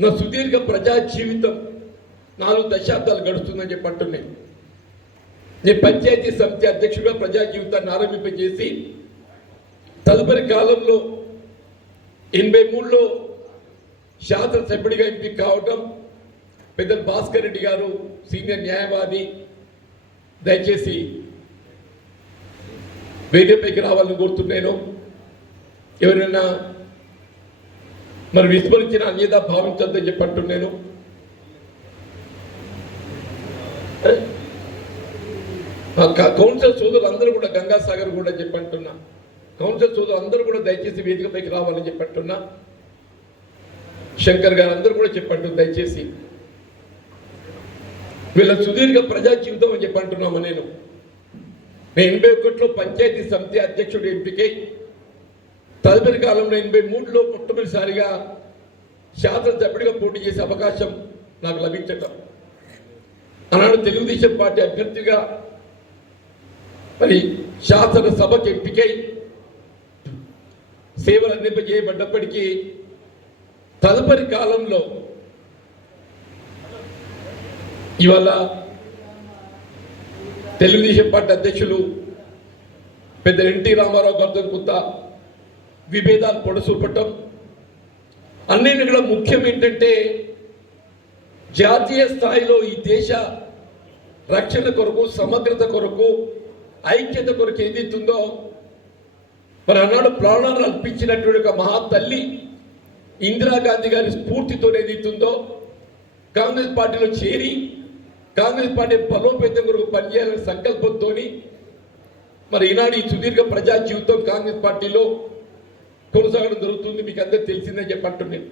నా సుదీర్ఘ ప్రజా జీవితం నాలుగు దశాబ్దాలు గడుస్తుందని చెప్పి అంటున్నాయి. నేను పంచాయతీ సమితి అధ్యక్షుడిగా ప్రజా జీవితాన్ని ఆరంభింపజేసి తదుపరి కాలంలో ఎనభై మూడులో శాసనసభ్యుడిగా ఎంపిక కావటం పెద్దలు భాస్కర్ రెడ్డి గారు సీనియర్ న్యాయవాది దయచేసి వేదికపైకి రావాలని కోరుతున్నాను. ఎవరైనా మరి విస్మరించిన అన్యత భావించద్దని చెప్పట్టు నేను. కౌన్సిల్ సోదరులు అందరూ కూడా గంగాసాగర్ కూడా చెప్పంటున్నా కౌన్సిల్ సోదరులు అందరూ కూడా దయచేసి వేదికపైకి రావాలని చెప్పంటున్నా శంకర్ గారు అందరూ కూడా చెప్పంటు దయచేసి. వీళ్ళ సుదీర్ఘ ప్రజా జీవితం అని చెప్పంటున్నాము నేను. నేను ఎనభై ఒకటిలో పంచాయతీ సమితి అధ్యక్షుడు ఎంపికై తదుపరి కాలంలో ఎనభై మూడులో మొట్టమొదటిసారిగా శాసనసభ్యుడిగా పోటీ చేసే అవకాశం నాకు లభించటం. ఆనాడు తెలుగుదేశం పార్టీ అభ్యర్థిగా మరి శాసనసభకు ఎంపికై సేవలు అందింపజేయబడ్డప్పటికీ తదుపరి కాలంలో ఇవాళ తెలుగుదేశం పార్టీ అధ్యక్షులు పెద్ద ఎన్టీ రామారావు గారితో కొంత విభేదాలు పొడసూపటం. అన్నింటిలో ముఖ్యం ఏంటంటే జాతీయ స్థాయిలో ఈ దేశ రక్షణ కొరకు సమగ్రత కొరకు ఐక్యత కొరకు ఏదైతుందో మరి అన్నాడు ప్రాణాలు అర్పించినటువంటి ఒక మహా తల్లి ఇందిరాగాంధీ గారి స్ఫూర్తితో ఏదైతుందో కాంగ్రెస్ పార్టీలో చేరి కాంగ్రెస్ పార్టీ బలోపేతం కొరకు పనిచేయాలనే సంకల్పంతో మరి ఈనాడు ఈ సుదీర్ఘ ప్రజా జీవితం కాంగ్రెస్ పార్టీలో కొనసాగడం జరుగుతుంది మీకు అందరికి తెలిసిందని చెప్పంటున్నాను